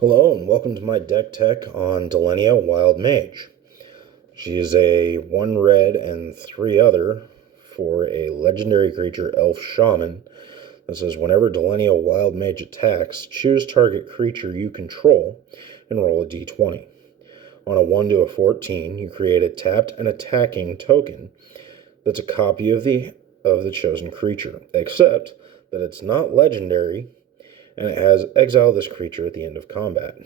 Hello and welcome to my deck tech on Delina Wild Mage. She is a 1 red and 3 other for a legendary creature Elf Shaman. This says whenever Delina Wild Mage attacks, choose target creature you control and roll a d20. On a 1 to a 14, you create a tapped and attacking token that's a copy of the chosen creature, except that it's not legendary and it has exile this creature at the end of combat.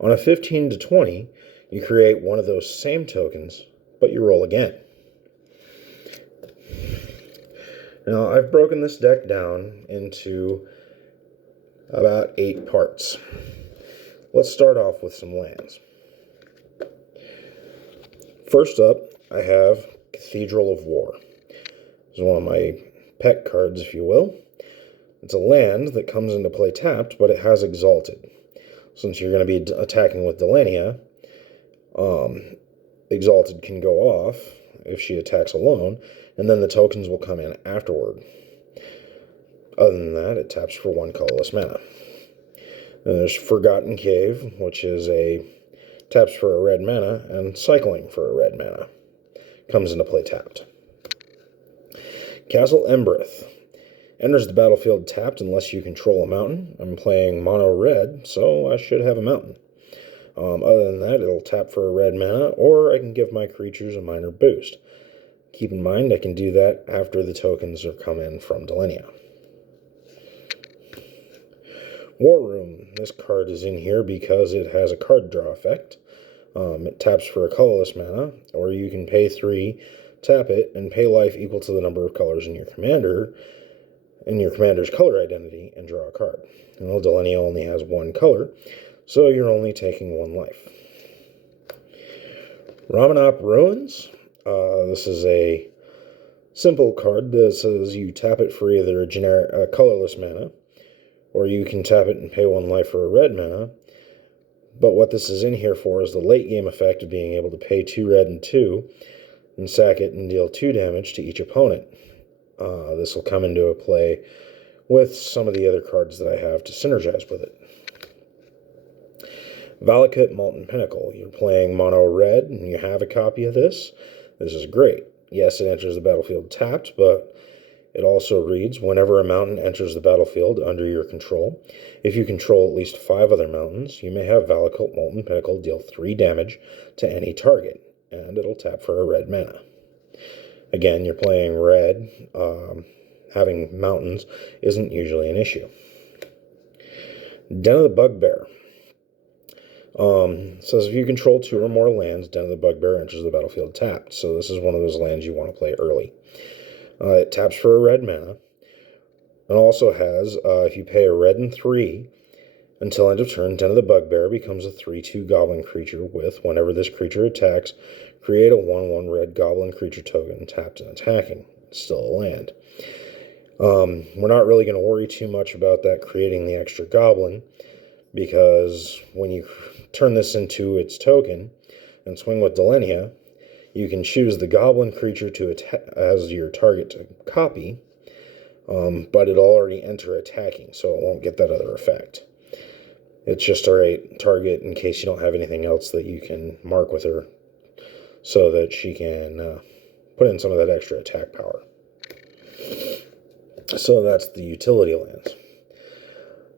On a 15 to 20, you create one of those same tokens, but you roll again. Now, I've broken this deck down into about 8 parts. Let's start off with some lands. First up, I have Cathedral of War. This is one of my pet cards, if you will. It's a land that comes into play tapped, but it has Exalted. Since you're going to be attacking with Delina, Exalted can go off if she attacks alone, and then the tokens will come in afterward. Other than that, it taps for 1 colorless mana. Then there's Forgotten Cave, which is taps for a red mana, and cycling for a red mana. Comes into play tapped. Castle Embereth. Enters the battlefield tapped unless you control a mountain. I'm playing mono red, so I should have a mountain. Other than that, it'll tap for a red mana, or I can give my creatures a minor boost. Keep in mind, I can do that after the tokens are come in from Delina. War Room. This card is in here because it has a card draw effect. It taps for a colorless mana, or you can pay 3, tap it, and pay life equal to the number of colors in your commander's color identity, and draw a card. Well, Delina only has 1 color, so you're only taking 1 life. Ramanop Ruins. This is a simple card that says you tap it for either a colorless mana, or you can tap it and pay 1 life for a red mana. But what this is in here for is the late game effect of being able to pay 2 red and 2, and sack it and deal 2 damage to each opponent. This will come into a play with some of the other cards that I have to synergize with it. Valakut Molten Pinnacle. You're playing mono red and you have a copy of this. This is great. Yes, it enters the battlefield tapped, but it also reads, whenever a mountain enters the battlefield under your control, if you control at least 5 other mountains, you may have Valakut Molten Pinnacle deal 3 damage to any target, and it'll tap for a red mana. Again, you're playing red. Having mountains isn't usually an issue. Den of the Bugbear. Says if you control 2 or more lands, Den of the Bugbear enters the battlefield tapped. So this is one of those lands you want to play early. It taps for a red mana. And also has, if you pay a red and 3, until end of turn, Den of the Bugbear becomes a 3/2 goblin creature with, whenever this creature attacks, create a 1/1 red goblin creature token tapped and attacking. It's still a land. We're not really going to worry too much about that creating the extra goblin, because when you turn this into its token and swing with Delina, you can choose the goblin creature as your target to copy, but it'll already enter attacking, so it won't get that other effect. It's just a right target in case you don't have anything else that you can mark with her so that she can put in some of that extra attack power. So that's the utility lands.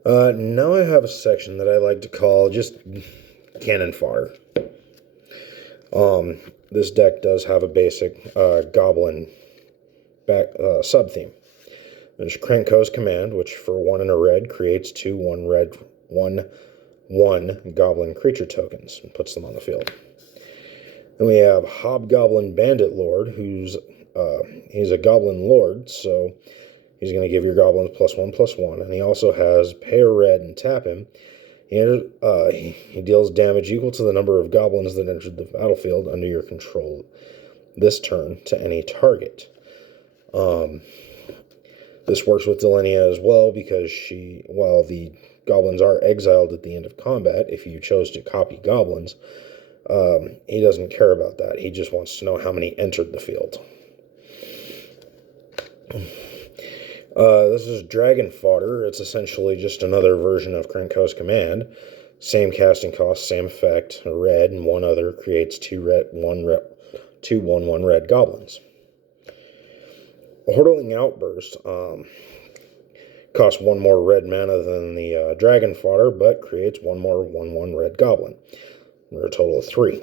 Now I have a section that I like to call just cannon fodder. This deck does have a basic goblin sub-theme. There's Krenko's Command, which for 1 and a red creates 2 1 red 1/1 goblin creature tokens and puts them on the field. Then we have Hobgoblin Bandit Lord, he's a goblin lord, so he's going to give your goblins +1/+1, and he also has pay a red and tap him. He deals damage equal to the number of goblins that entered the battlefield under your control this turn to any target. This works with Delina as well because while the goblins are exiled at the end of combat, if you chose to copy goblins, he doesn't care about that. He just wants to know how many entered the field. This is Dragon Fodder. It's essentially just another version of Krenko's Command. Same casting cost, same effect. A red and one other creates two 1/1 red goblins. Hurtling Outburst costs one more red mana than the dragon fodder, but creates one more 1/1 red goblin. For a total of 3.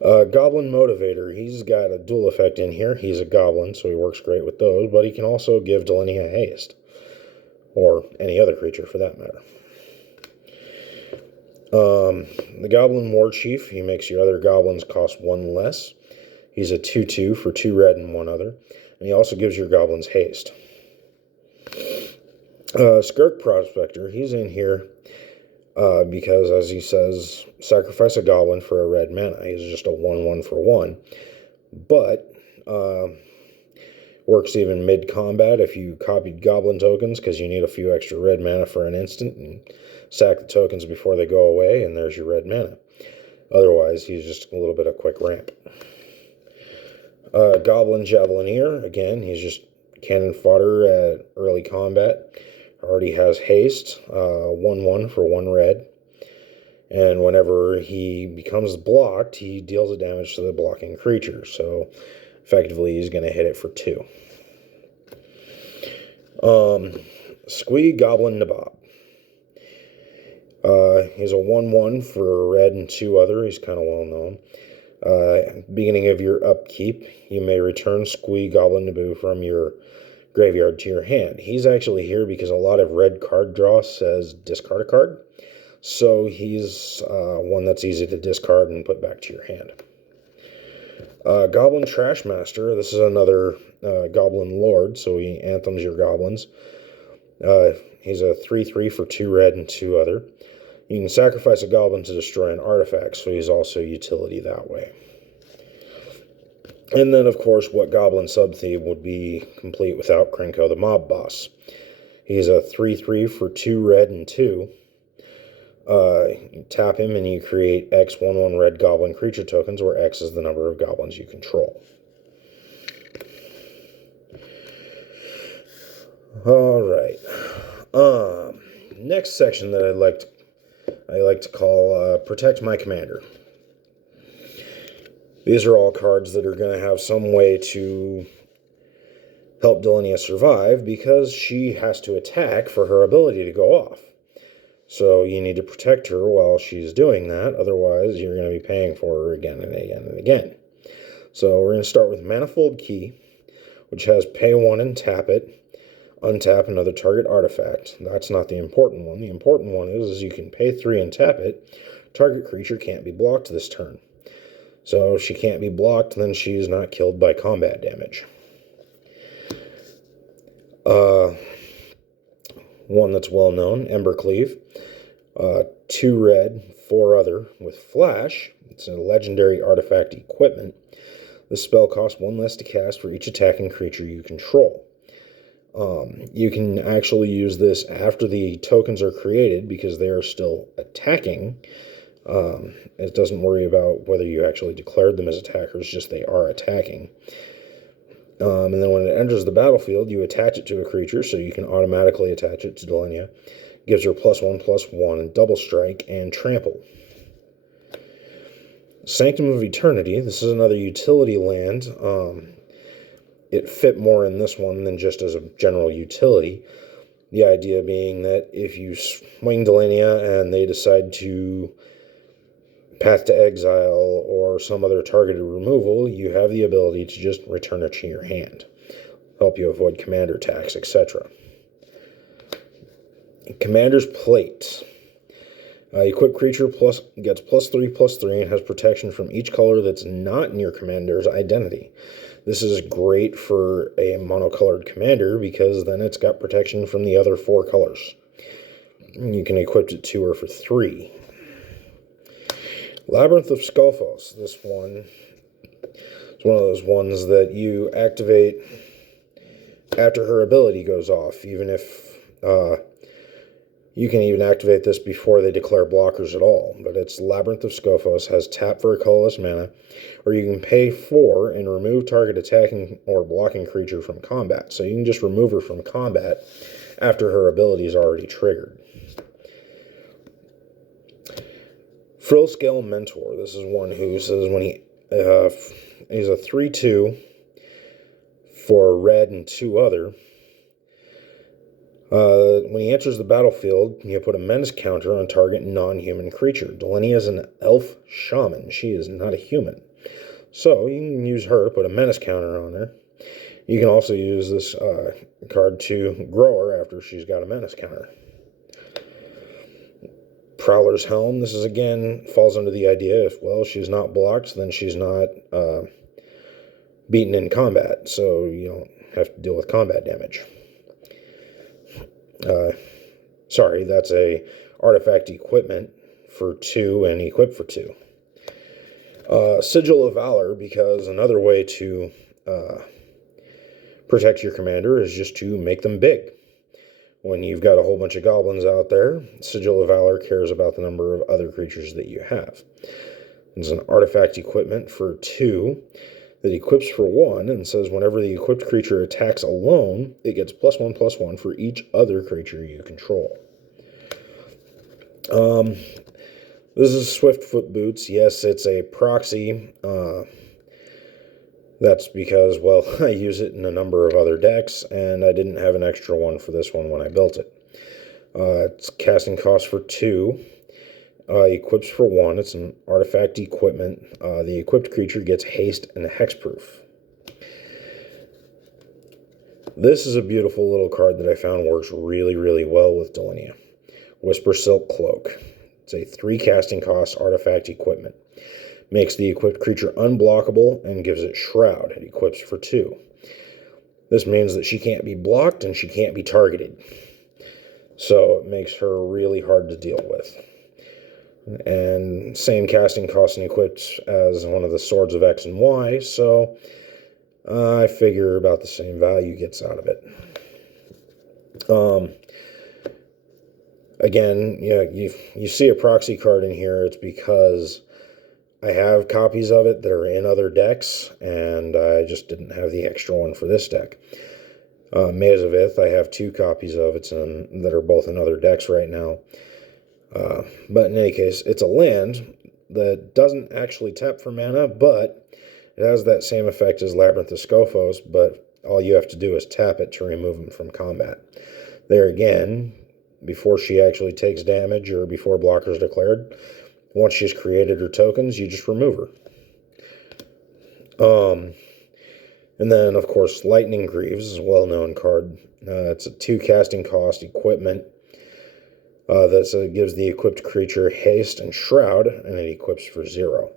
Goblin Motivator, he's got a dual effect in here. He's a goblin, so he works great with those, but he can also give Delina haste. Or any other creature for that matter. The Goblin War Chief, he makes your other goblins cost 1 less. He's a 2/2 for 2 red and 1 other. And he also gives your goblins haste. Skirk Prospector, he's in here because, as he says, sacrifice a goblin for a red mana. He's just a 1/1 for 1. But works even mid-combat if you copied goblin tokens, because you need a few extra red mana for an instant, and sack the tokens before they go away, and there's your red mana. Otherwise, he's just a little bit of quick ramp. Goblin Javelineer, again, he's just cannon fodder at early combat. Already has haste, 1/1 for 1 red. And whenever he becomes blocked, he deals the damage to the blocking creature. So effectively, he's going to hit it for 2. Squee Goblin Nabob. He's a 1/1 for a red and 2 other. He's kind of well known. Beginning of your upkeep, you may return Squee Goblin Naboo from your graveyard to your hand. He's actually here because a lot of red card draw says discard a card. So he's one that's easy to discard and put back to your hand. Goblin Trashmaster, this is another Goblin Lord, so he anthems your goblins. He's a 3/3 for 2 red and 2 other. You can sacrifice a goblin to destroy an artifact, so he's also utility that way. And then, of course, what Goblin Sub-Theme would be complete without Krenko the Mob Boss. He's a 3/3 for 2 red and 2. You tap him and you create X 1/1 red goblin creature tokens, where X is the number of goblins you control. Alright. Next section that I like to call Protect My Commander. These are all cards that are going to have some way to help Delina survive, because she has to attack for her ability to go off. So you need to protect her while she's doing that, otherwise you're going to be paying for her again and again and again. So we're going to start with Manifold Key, which has pay 1 and tap it, untap another target artifact. That's not the important one. The important one is you can pay 3 and tap it. Target creature can't be blocked this turn. So if she can't be blocked, then she's not killed by combat damage. One that's well known, Embercleave. 2 red, 4 other with flash. It's a legendary artifact equipment. The spell costs 1 less to cast for each attacking creature you control. You can actually use this after the tokens are created, because they are still attacking. It doesn't worry about whether you actually declared them as attackers, just they are attacking. And then when it enters the battlefield, you attach it to a creature, so you can automatically attach it to Delina. Gives her +1/+1, double strike, and trample. Sanctum of Eternity, this is another utility land. It fit more in this one than just as a general utility. The idea being that if you swing Delina and they decide to Path to Exile or some other targeted removal, you have the ability to just return it to your hand. Help you avoid commander attacks, etc. Commander's Plate. Equipped creature gets +3/+3 and has protection from each color that's not in your commander's identity. This is great for a monocolored commander, because then it's got protection from the other 4 colors. You can equip it 2 or for 3. Labyrinth of Skulfos. This one is one of those ones that you activate after her ability goes off, even if you can even activate this before they declare blockers at all. But it's Labyrinth of Skulfos, has tap for a colorless mana, or you can pay 4 and remove target attacking or blocking creature from combat. So you can just remove her from combat after her ability is already triggered. Frill Scale Mentor. This is one who says when he's a 3/2 for red and 2 other. When he enters the battlefield, you put a menace counter on target non-human creature. Delina is an elf shaman. She is not a human. So you can use her to put a menace counter on her. You can also use this card to grow her after she's got a menace counter. Prowler's Helm. This is, again, falls under the idea if, well, she's not blocked, then she's not beaten in combat, so you don't have to deal with combat damage. Sorry, that's a artifact equipment for 2 and equip for 2. Sigil of Valor, because another way to protect your commander is just to make them big. When you've got a whole bunch of goblins out there, Sigil of Valor cares about the number of other creatures that you have. It's an artifact equipment for 2 that equips for 1 and says whenever the equipped creature attacks alone, it gets +1/+1 for each other creature you control. This is Swiftfoot Boots. Yes, it's a proxy. That's because, well, I use it in a number of other decks, and I didn't have an extra one for this one when I built it. It's casting cost for 2. Equips for 1. It's an artifact equipment. The equipped creature gets haste and hexproof. This is a beautiful little card that I found works really, really well with Delina. Whisper Silk Cloak. It's a 3 casting cost artifact equipment. Makes the equipped creature unblockable and gives it Shroud. It equips for 2. This means that she can't be blocked and she can't be targeted. So it makes her really hard to deal with. And same casting cost and equipped as one of the Swords of X and Y, so I figure about the same value gets out of it. Again, you see a proxy card in here, it's because I have copies of it that are in other decks, and I just didn't have the extra one for this deck. Mage of Ith, I have 2 copies of it that are both in other decks right now. But in any case, it's a land that doesn't actually tap for mana, but it has that same effect as Labyrinth of Scophos, but all you have to do is tap it to remove him from combat. There again, before she actually takes damage or before blocker's declared, once she's created her tokens, you just remove her. And then, of course, Lightning Greaves is a well-known card. It's a 2 casting cost equipment that gives the equipped creature haste and shroud, and it equips for 0.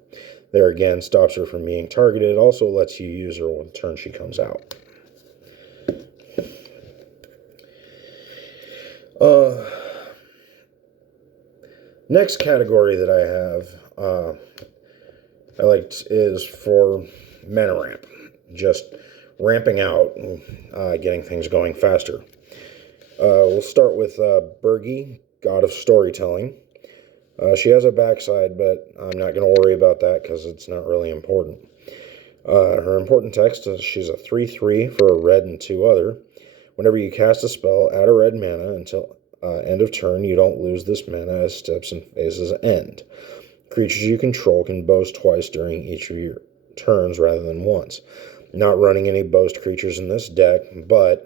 There again, stops her from being targeted. Also lets you use her on the turn she comes out. Next category that I have I liked is for mana ramp. Just ramping out, getting things going faster. We'll start with Bergi, God of Storytelling. She has a backside, but I'm not going to worry about that because it's not really important. Her important text is she's a 3/3 for a red and 2 other. Whenever you cast a spell, add a red mana until end of turn. You don't lose this mana as steps and phases end. Creatures you control can boast twice during each of your turns rather than once. Not running any boast creatures in this deck, but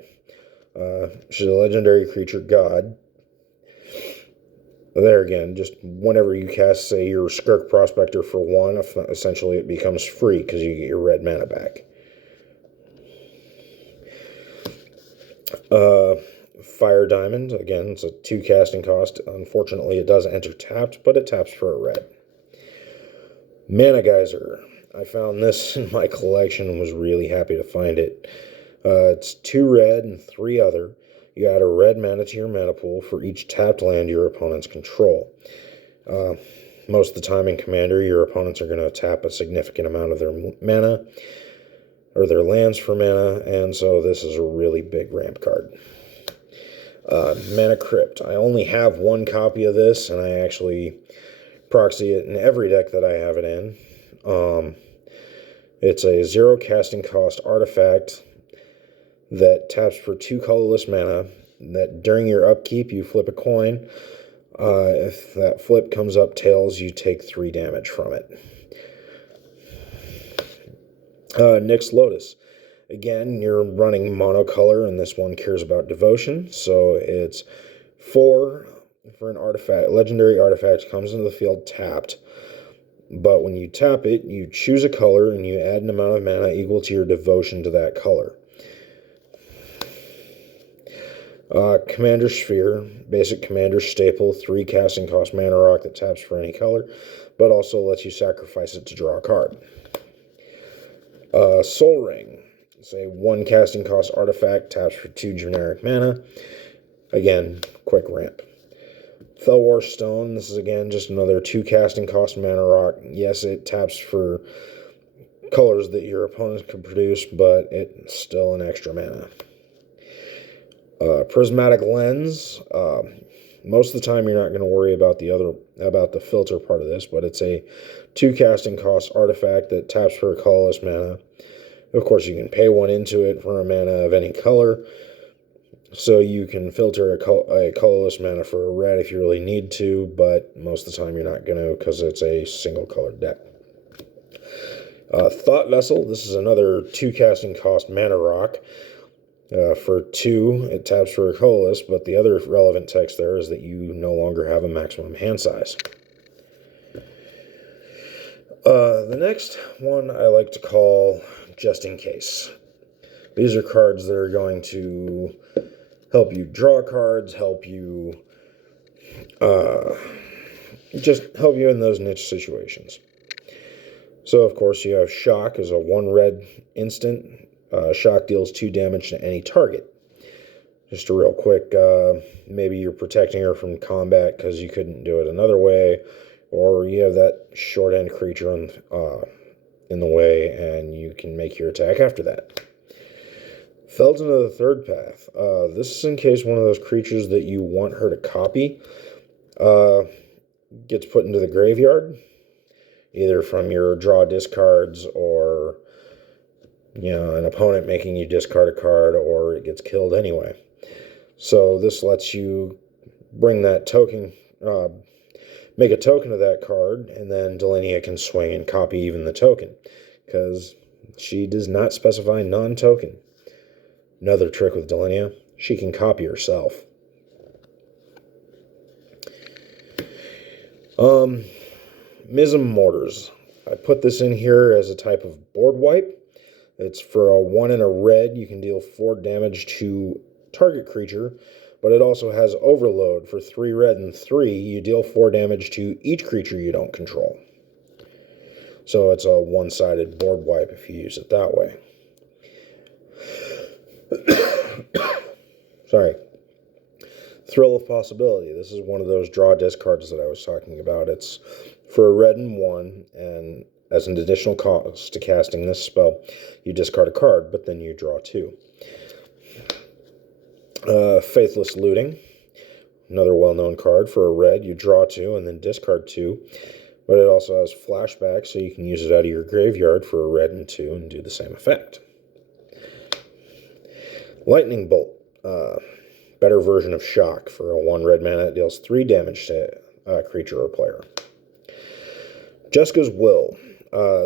she's a legendary creature god. There again, just whenever you cast, say, your Skirk Prospector for 1, essentially it becomes free because you get your red mana back. Fire Diamond, again, it's a 2 casting cost. Unfortunately, it does enter tapped, but it taps for a red. Mana Geyser. I found this in my collection and was really happy to find it. It's 2 red and 3 other. You add a red mana to your mana pool for each tapped land your opponents control. Most of the time in Commander, your opponents are going to tap a significant amount of their mana or their lands for mana, and so this is a really big ramp card. Mana Crypt. I only have 1 copy of this, and I actually proxy it in every deck that I have it in. It's a 0 casting cost artifact that taps for 2 colorless mana, that during your upkeep you flip a coin. If that flip comes up tails, you take 3 damage from it. Nyx Lotus. Again, you're running monocolor, and this one cares about devotion, so it's 4 for an artifact. Legendary artifact comes into the field tapped, but when you tap it, you choose a color and you add an amount of mana equal to your devotion to that color. Commander Sphere, basic commander staple, 3 casting cost mana rock that taps for any color, but also lets you sacrifice it to draw a card. Soul Ring, it's a 1 casting cost artifact, taps for 2 generic mana. Again, quick ramp. Thelwar Stone, this is again just another 2 casting cost mana rock. Yes, it taps for colors that your opponents can produce, but it's still an extra mana. Prismatic Lens, most of the time you're not going to worry about the filter part of this, but it's a 2 casting cost artifact that taps for a colorless mana. Of course, you can pay 1 into it for a mana of any color, so you can filter a colorless mana for a red if you really need to, but most of the time you're not going to because it's a single colored deck. Thought Vessel, this is another 2 casting cost mana rock. For 2, it taps for a colorless, but the other relevant text there is that you no longer have a maximum hand size. The next one I like to call Just In Case. These are cards that are going to help you draw cards, help you just help you in those niche situations. So, of course, you have Shock as a 1 red instant. Shock deals 2 damage to any target. Just a real quick, maybe you're protecting her from combat because you couldn't do it another way, or you have that short-end creature in the way, and you can make your attack after that. Felton of the Third Path. This is in case one of those creatures that you want her to copy gets put into the graveyard, either from your draw discards or an opponent making you discard a card, or it gets killed anyway. So this lets you bring that token, make a token of that card, and then Delina can swing and copy even the token, because she does not specify non-token. Another trick with Delina, she can copy herself. Mism Mortars. I put this in here as a type of board wipe. It's for a 1 and a red. You can deal 4 damage to target creature, but it also has Overload. For 3 red and 3, you deal 4 damage to each creature you don't control. So it's a one-sided board wipe if you use it that way. Sorry. Thrill of Possibility. This is one of those draw discards that I was talking about. It's for a red and 1, and as an additional cost to casting this spell, you discard a card, but then you draw 2. Faithless Looting. Another well-known card. For a red, you draw 2 and then discard 2. But it also has flashback, so you can use it out of your graveyard for a red and 2 and do the same effect. Lightning Bolt. Better version of Shock. For a 1 red mana, it deals 3 damage to a creature or player. Jeska's Will.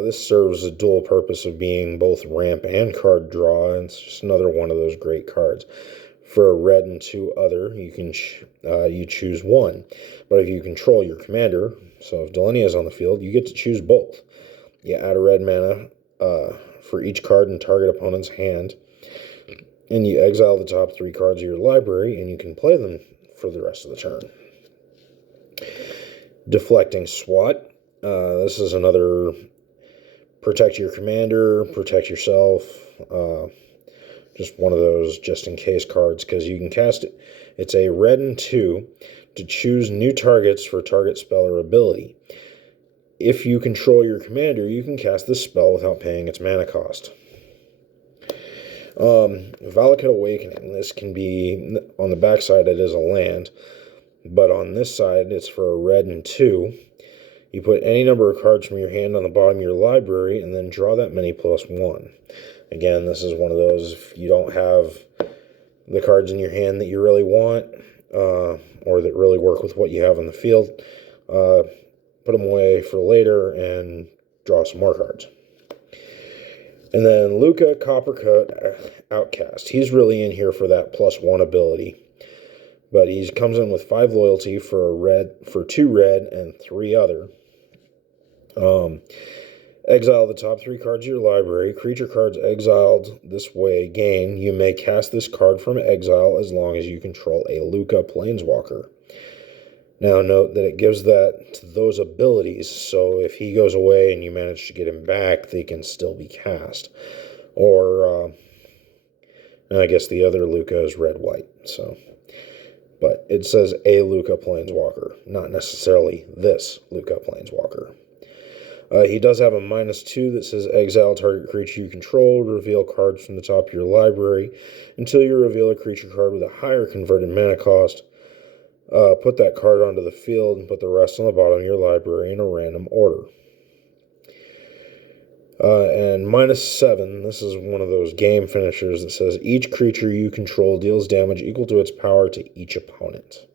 This serves a dual purpose of being both ramp and card draw, and it's just another one of those great cards. For a red and 2 other, you can you choose 1. But if you control your commander, so if Delina is on the field, you get to choose both. You add a red mana for each card in target opponent's hand, and you exile the top 3 cards of your library, and you can play them for the rest of the turn. Deflecting Swat. This is another protect your commander, protect yourself. Just one of those just-in-case cards, because you can cast it. It's a red and 2 to choose new targets for target spell or ability. If you control your commander, you can cast this spell without paying its mana cost. Valakut Awakening. This can be, on the backside it is a land, but on this side it's for a red and 2. You put any number of cards from your hand on the bottom of your library and then draw that many plus 1. Again, this is one of those, if you don't have the cards in your hand that you really want, or that really work with what you have on the field. Put them away for later and draw some more cards. And then Luca Coppercoat Outcast. He's really in here for that +1 ability. But he comes in with 5 loyalty for 2 red and 3 other. Exile the top 3 cards of your library. Creature cards exiled this way gain. You may cast this card from exile as long as you control a Luca Planeswalker. Now note that it gives that to those abilities, so if he goes away and you manage to get him back, they can still be cast. Or, and I guess the other Luca is red-white, so. But it says a Luca Planeswalker, not necessarily this Luca Planeswalker. He does have a -2 that says exile target creature you control, reveal cards from the top of your library until you reveal a creature card with a higher converted mana cost. Put that card onto the field and put the rest on the bottom of your library in a random order. And -7, this is one of those game finishers that says each creature you control deals damage equal to its power to each opponent.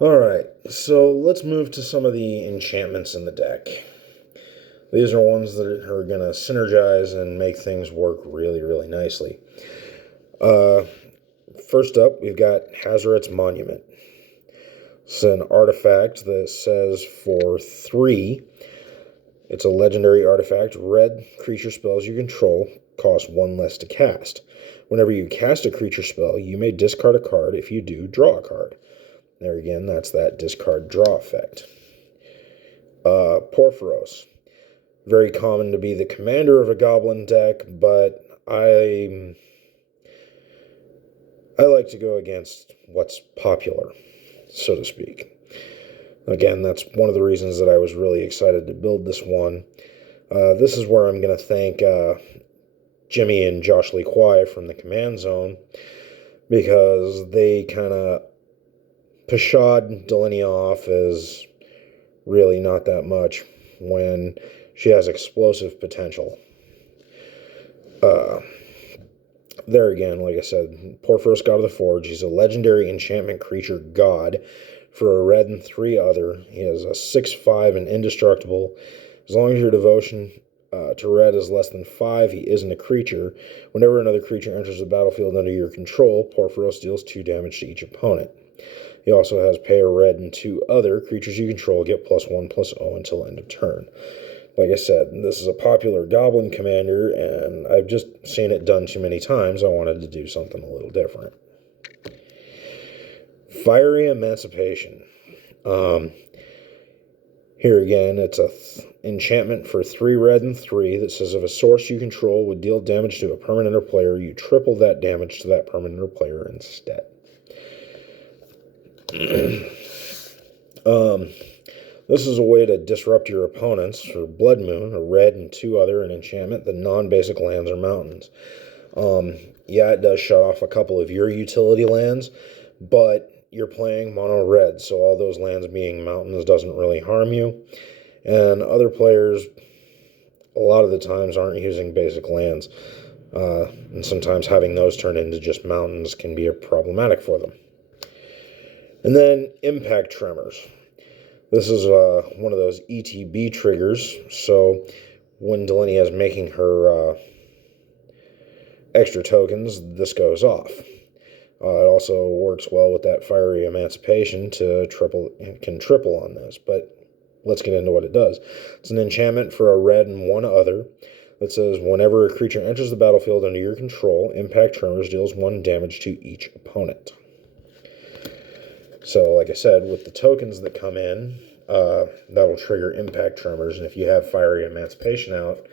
Alright, so let's move to some of the enchantments in the deck. These are ones that are going to synergize and make things work really, really nicely. First up, we've got Hazoret's Monument. It's an artifact that says for 3, it's a legendary artifact. Red creature spells you control cost 1 less to cast. Whenever you cast a creature spell, you may discard a card. If you do, draw a card. There again, that's that discard draw effect. Porphyros. Very common to be the commander of a goblin deck, but I like to go against what's popular, so to speak. Again, that's one of the reasons that I was really excited to build this one. This is where I'm going to thank Jimmy and Josh Lee Kwai from the Command Zone, because they kind of pashad Delina off as really not that much when she has explosive potential. There again, like I said, Porphyros, God of the Forge. He's a legendary enchantment creature god for a red and 3 other. He has a 6/5 and indestructible. As long as your devotion to red is less than 5, he isn't a creature. Whenever another creature enters the battlefield under your control, Porphyros deals 2 damage to each opponent. He also has pay a red and 2 other. Creatures you control get +1/+0 until end of turn. Like I said, this is a popular goblin commander, and I've just seen it done too many times. I wanted to do something a little different. Fiery Emancipation. Here again, it's a enchantment for 3 red and 3 that says if a source you control would deal damage to a permanent or player, you triple that damage to that permanent or player instead. This is a way to disrupt your opponents. For Blood Moon, a red and 2 other, an enchantment. The non-basic lands are mountains. Yeah, it does shut off a couple of your utility lands, but you're playing mono red, so all those lands being mountains doesn't really harm you. And other players, a lot of the times, aren't using basic lands. And sometimes having those turn into just mountains can be problematic for them. And then Impact Tremors. This is one of those ETB triggers, so when Delina is making her extra tokens, this goes off. It also works well with that Fiery Emancipation to triple on this, but let's get into what it does. It's an enchantment for a red and 1 other that says whenever a creature enters the battlefield under your control, Impact Tremors deals 1 damage to each opponent. So, like I said, with the tokens that come in, that'll trigger Impact Tremors, and if you have Fiery Emancipation out,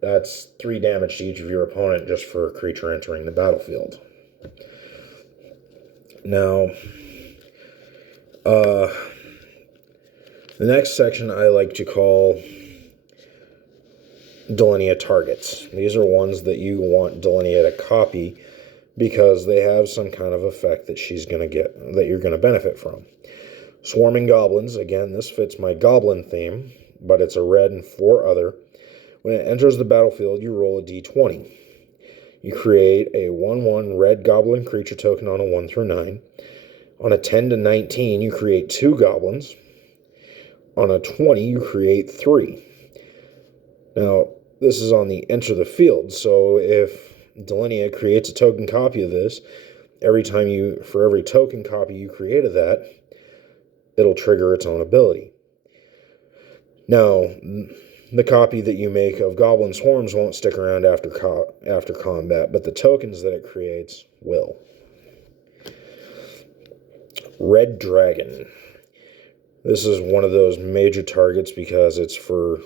that's 3 damage to each of your opponent just for a creature entering the battlefield. Now, the next section I like to call Delina targets. These are ones that you want Delina to copy because they have some kind of effect that she's going to get, that you're going to benefit from. Swarming Goblins. Again, this fits my goblin theme, but it's a red and 4 other. When it enters the battlefield, you roll a d20. You create a 1/1 red goblin creature token on a 1 through 9. On a 10 to 19, you create 2 goblins. On a 20, you create 3. Now, this is on the enter the field, so if Delina creates a token copy of this, for every token copy you create of that, it'll trigger its own ability. Now, the copy that you make of Goblin Swarms won't stick around after combat, but the tokens that it creates will. Red Dragon. This is one of those major targets because it's for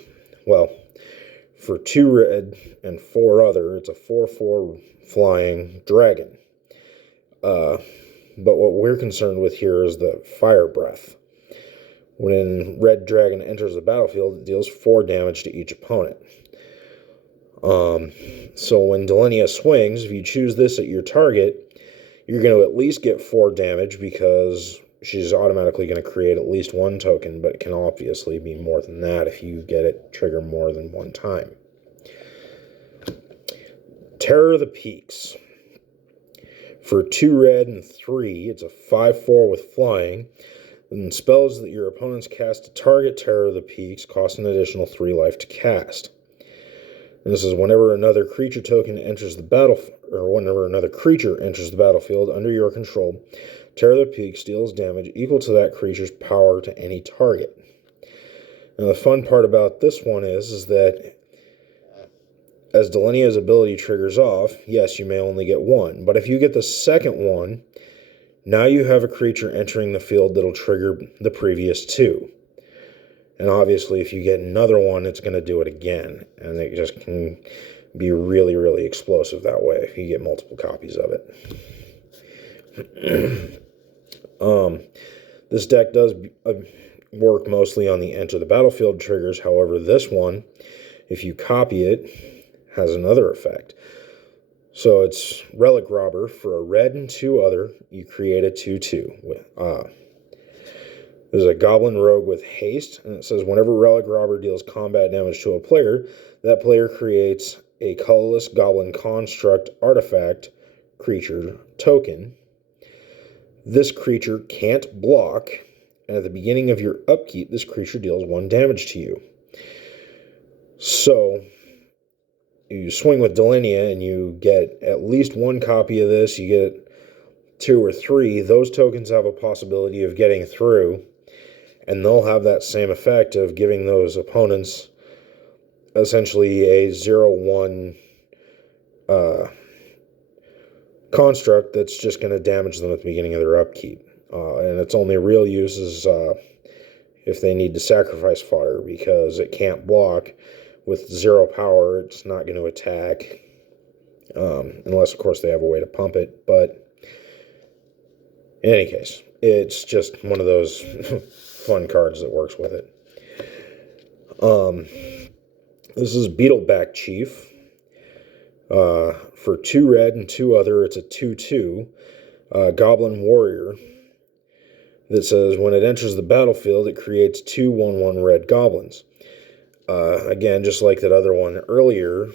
2 red and 4 other. It's a 4/4 flying dragon. But what we're concerned with here is the Fire Breath. When Red Dragon enters the battlefield, it deals 4 damage to each opponent. So when Delina swings, if you choose this at your target, you're going to at least get 4 damage because she's automatically going to create at least 1 token, but it can obviously be more than that if you get it trigger more than 1 time. Terror of the Peaks. For 2 red and 3, it's a 5/4 with flying. And spells that your opponents cast to target Terror of the Peaks cost an additional 3 life to cast. And this is whenever another creature token enters the battlefield, or whenever another creature enters the battlefield under your control, Terror of the Peaks deals damage equal to that creature's power to any target. Now the fun part about this one is that as Delina's ability triggers off, yes, you may only get 1, but if you get the second one, now you have a creature entering the field that'll trigger the previous 2. And obviously, if you get another one, it's going to do it again. And it just can be really, really explosive that way if you get multiple copies of it. This deck does work mostly on the enter the battlefield triggers. However, this one, if you copy it, has another effect. So it's Relic Robber. For a red and 2 other, you create a 2/2. There's a Goblin Rogue with haste, and it says whenever Relic Robber deals combat damage to a player, that player creates a colorless Goblin Construct artifact creature token. This creature can't block, and at the beginning of your upkeep, this creature deals 1 damage to you. So you swing with Delina and you get at least 1 copy of this, you get 2 or 3, those tokens have a possibility of getting through, and they'll have that same effect of giving those opponents essentially a 0/1 construct that's just going to damage them at the beginning of their upkeep. And its only real use is if they need to sacrifice fodder, because it can't block. With 0 power, it's not going to attack, unless, of course, they have a way to pump it. But in any case, it's just one of those fun cards that works with it. This is Beetleback Chief. For 2 red and 2 other, it's a 2/2 Goblin Warrior that says when it enters the battlefield, it creates 2 1/1 red goblins. Again, just like that other one earlier,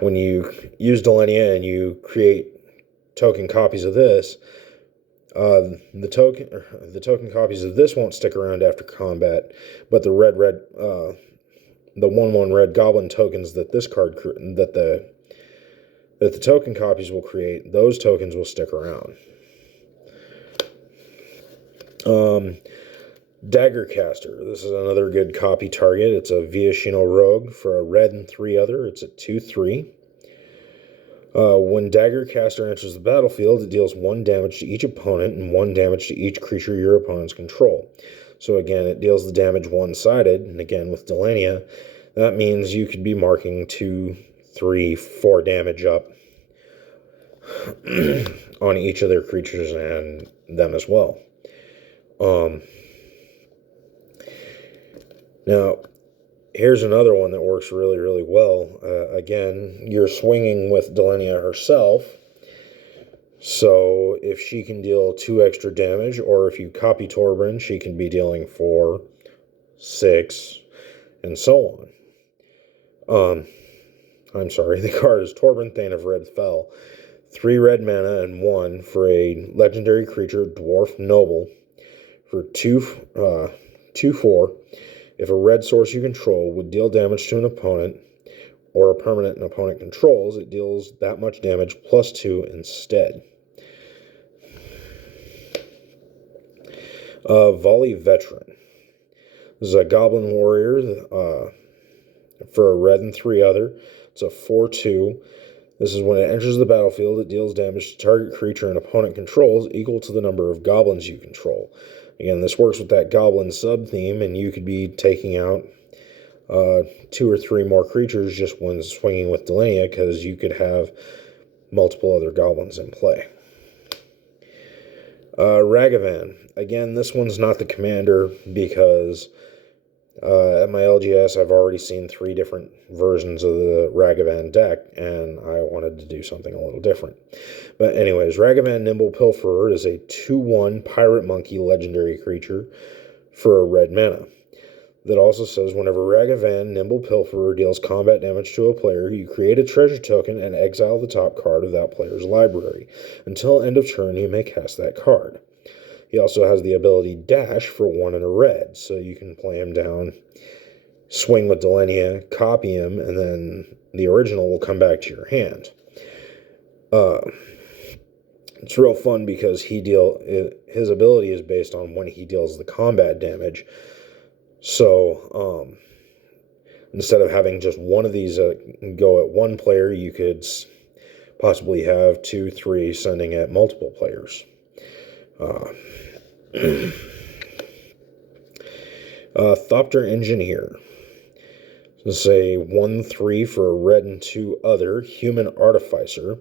when you use Delina and you create token copies of this, the token copies of this won't stick around after combat, but the the 1/1 red goblin tokens that this card that the token copies will create, those tokens will stick around. Daggercaster. This is another good copy target. It's a Viashino Rogue. For a red and 3 other, it's a 2/3. When Daggercaster enters the battlefield, it deals 1 damage to each opponent and 1 damage to each creature your opponents control. So again, it deals the damage one-sided, and again, with Delina, that means you could be marking 2, 3, 4 damage up on each of their creatures and them as well. Now, here's another one that works really, really well. Again, you're swinging with Delina herself. So if she can deal 2 extra damage, or if you copy Torbran, she can be dealing 4, 6, and so on. I'm sorry, the card is Torben Thane of Red Fell. 3 red mana and 1 for a legendary creature, Dwarf Noble, for 2/4. If a red source you control would deal damage to an opponent, or a permanent an opponent controls, it deals that much damage +2 instead. Volley Veteran. This is a Goblin Warrior for a red and 3 other. It's a 4/2. This is when it enters the battlefield, it deals damage to target creature an opponent controls equal to the number of goblins you control. Again, this works with that goblin sub-theme, and you could be taking out 2 or 3 more creatures just when swinging with Delina, because you could have multiple other goblins in play. Ragavan. Again, this one's not the commander, because at my LGS, I've already seen 3 different versions of the Ragavan deck, and I wanted to do something a little different. But anyways, Ragavan Nimble Pilferer is a 2/1 Pirate Monkey legendary creature for a red mana. That also says, whenever Ragavan Nimble Pilferer deals combat damage to a player, you create a treasure token and exile the top card of that player's library. Until end of turn, you may cast that card. He also has the ability Dash for 1 and a red, so you can play him down, swing with Delina, copy him, and then the original will come back to your hand. It's real fun because his ability is based on when he deals the combat damage. So instead of having just one of these go at one player, you could possibly have 2, 3 sending at multiple players. Thopter Engineer. This is a 1/3 for a red and 2 other human artificer.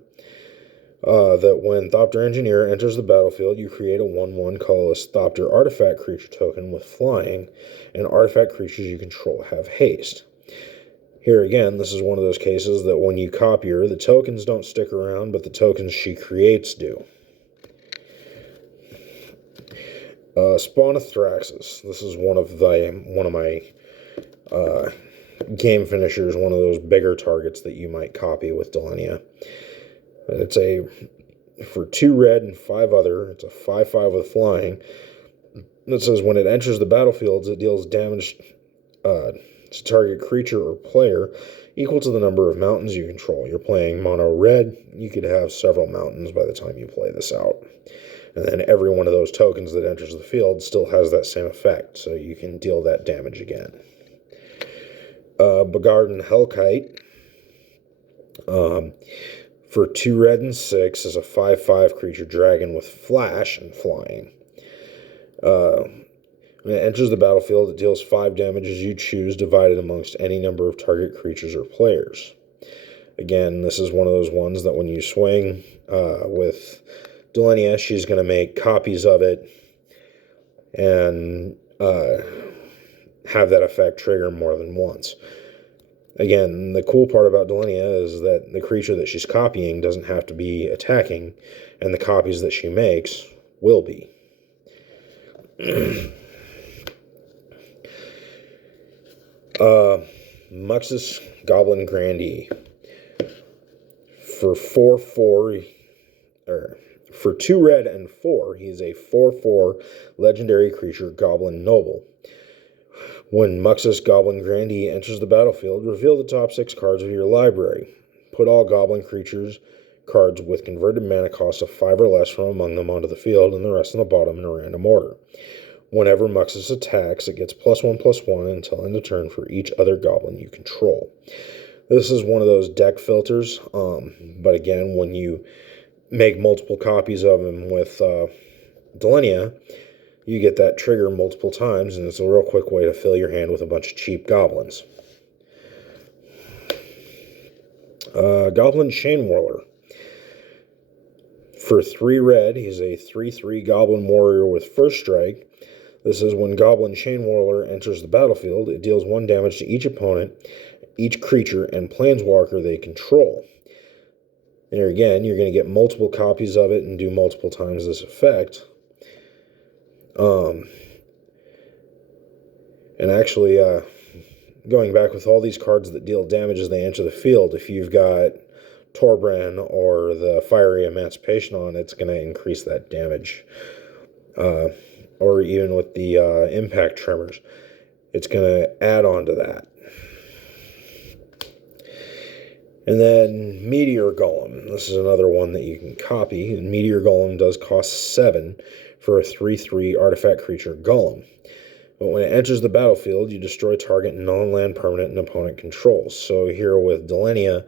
That when Thopter Engineer enters the battlefield, you create a 1/1 colorless Thopter artifact creature token with flying, and artifact creatures you control have haste. Here again, this is one of those cases that when you copy her, the tokens don't stick around, but the tokens she creates do. Spawn of Thraxus. This is one of my game finishers, one of those bigger targets that you might copy with Delina. It's for 2 red and 5 other. It's a 5/5 with flying. It says when it enters the battlefields, it deals damage to target creature or player equal to the number of mountains you control. You're playing mono red. You could have several mountains by the time you play this out. And then every one of those tokens that enters the field still has that same effect, so you can deal that damage again. Begarden Hellkite. For 2 red and 6 is a 5/5 creature dragon with flash and flying. When it enters the battlefield, it deals 5 damage as you choose, divided amongst any number of target creatures or players. Again, this is one of those ones that when you swing with Delina, she's going to make copies of it and have that effect trigger more than once. Again, the cool part about Delina is that the creature that she's copying doesn't have to be attacking, and the copies that she makes will be. Muxus Goblin Grandee. For 4/4, for 2 red and 4, he's a 4/4 legendary creature, Goblin Noble. When Muxus Goblin Grandee enters the battlefield, reveal the top 6 cards of your library. Put all Goblin creatures cards with converted mana cost of 5 or less from among them onto the field, and the rest on the bottom in a random order. Whenever Muxus attacks, it gets +1/+1 until end of turn for each other Goblin you control. This is one of those deck filters, but again, when you make multiple copies of him with Delina, you get that trigger multiple times, and it's a real quick way to fill your hand with a bunch of cheap goblins. Goblin Chainwhirler. For 3 red, he's a 3/3 Goblin Warrior with First Strike. This is when Goblin Chainwhirler enters the battlefield, it deals 1 damage to each opponent, each creature, and planeswalker they control. There again, you're going to get multiple copies of it and do multiple times this effect. And actually, going back with all these cards that deal damage as they enter the field. If you've got Torbran or the Fiery Emancipation on, it's going to increase that damage. Or even with the Impact Tremors, it's going to add on to that. And then Meteor Golem. This is another one that you can copy. And Meteor Golem does cost 7 for a 3/3 artifact creature golem. But when it enters the battlefield, you destroy target non-land permanent and opponent controls. So here with Delina,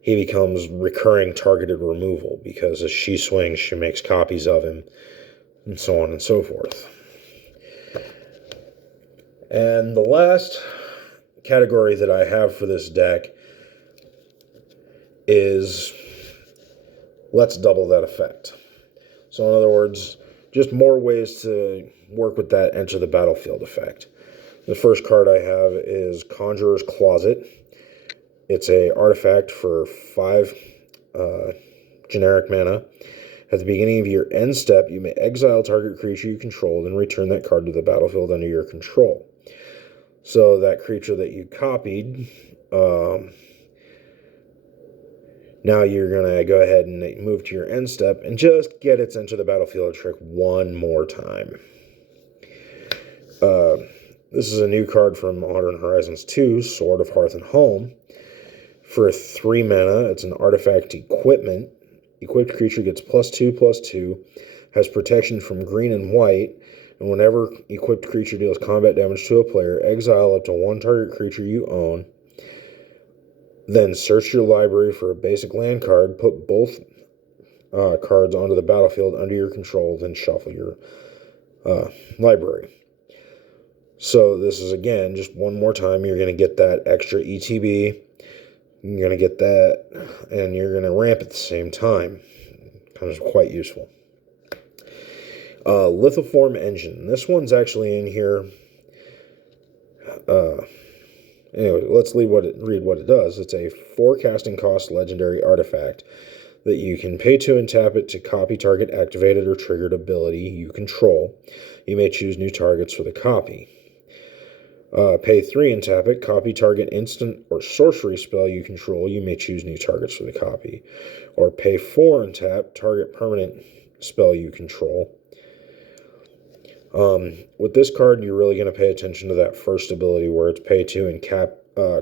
he becomes recurring targeted removal, because as she swings, she makes copies of him, and so on and so forth. And the last category that I have for this deck is let's double that effect. So in other words, just more ways to work with that enter the battlefield effect. The first card I have is Conjurer's Closet. It's a artifact for 5 generic mana. At the beginning of your end step, you may exile target creature you control and return that card to the battlefield under your control. So that creature that you copied, now you're going to go ahead and move to your end step and just get its enter the battlefield trick one more time. This is a new card from Modern Horizons 2, Sword of Hearth and Home. For 3 mana, it's an artifact equipment. Equipped creature gets +2/+2, has protection from green and white, and whenever equipped creature deals combat damage to a player, exile up to 1 target creature you own. Then search your library for a basic land card, put both cards onto the battlefield under your control, then shuffle your library. So this is, again, just one more time, you're going to get that extra ETB. You're going to get that, and you're going to ramp at the same time. Kind of quite useful. Lithoform Engine. This one's actually in here. Anyway, let's read what it does. It's a 4 casting cost legendary artifact that you can pay 2 and tap it to copy target activated or triggered ability you control. You may choose new targets for the copy. Pay 3 and tap it, copy target instant or sorcery spell you control. You may choose new targets for the copy. Or pay 4 and tap, target permanent spell you control. With this card, you're really going to pay attention to that first ability where it's pay 2 and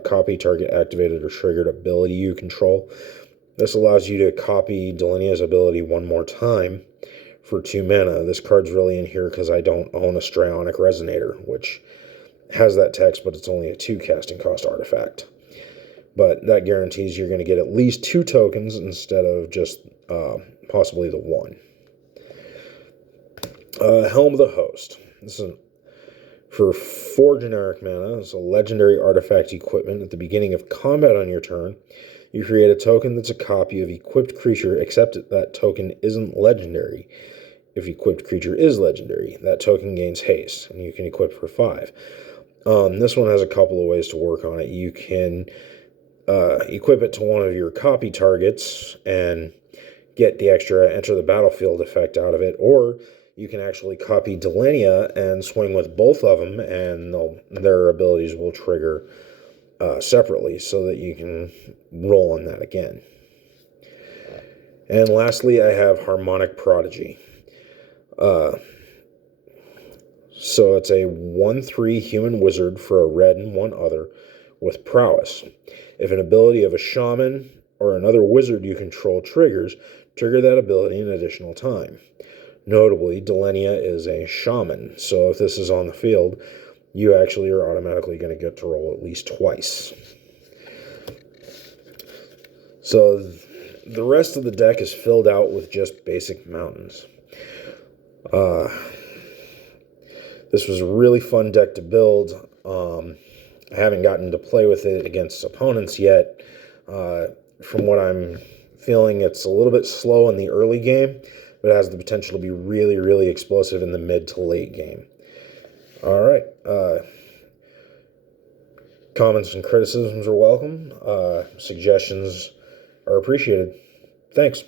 copy target activated or triggered ability you control. This allows you to copy Delina's ability one more time for 2 mana. This card's really in here because I don't own a Strionic Resonator, which has that text, but it's only a 2 casting cost artifact. But that guarantees you're going to get at least 2 tokens instead of just possibly the 1. Helm of the Host. This is for 4 generic mana. It's a legendary artifact equipment. At the beginning of combat on your turn, you create a token that's a copy of equipped creature, except that token isn't legendary. If equipped creature is legendary, that token gains haste, and you can equip for 5. This one has a couple of ways to work on it. You can equip it to one of your copy targets and get the extra enter the battlefield effect out of it, or you can actually copy Delina and swing with both of them, and their abilities will trigger separately so that you can roll on that again. And lastly, I have Harmonic Prodigy. So it's a 1/3 human wizard for a red and 1 other with prowess. If an ability of a shaman or another wizard you control triggers, trigger that ability an additional time. Notably, Delina is a shaman, so if this is on the field, you actually are automatically going to get to roll at least twice. So the rest of the deck is filled out with just basic mountains. This was a really fun deck to build. I haven't gotten to play with it against opponents yet. From what I'm feeling, it's a little bit slow in the early game, but it has the potential to be really, really explosive in the mid to late game. All right. Comments and criticisms are welcome. Suggestions are appreciated. Thanks.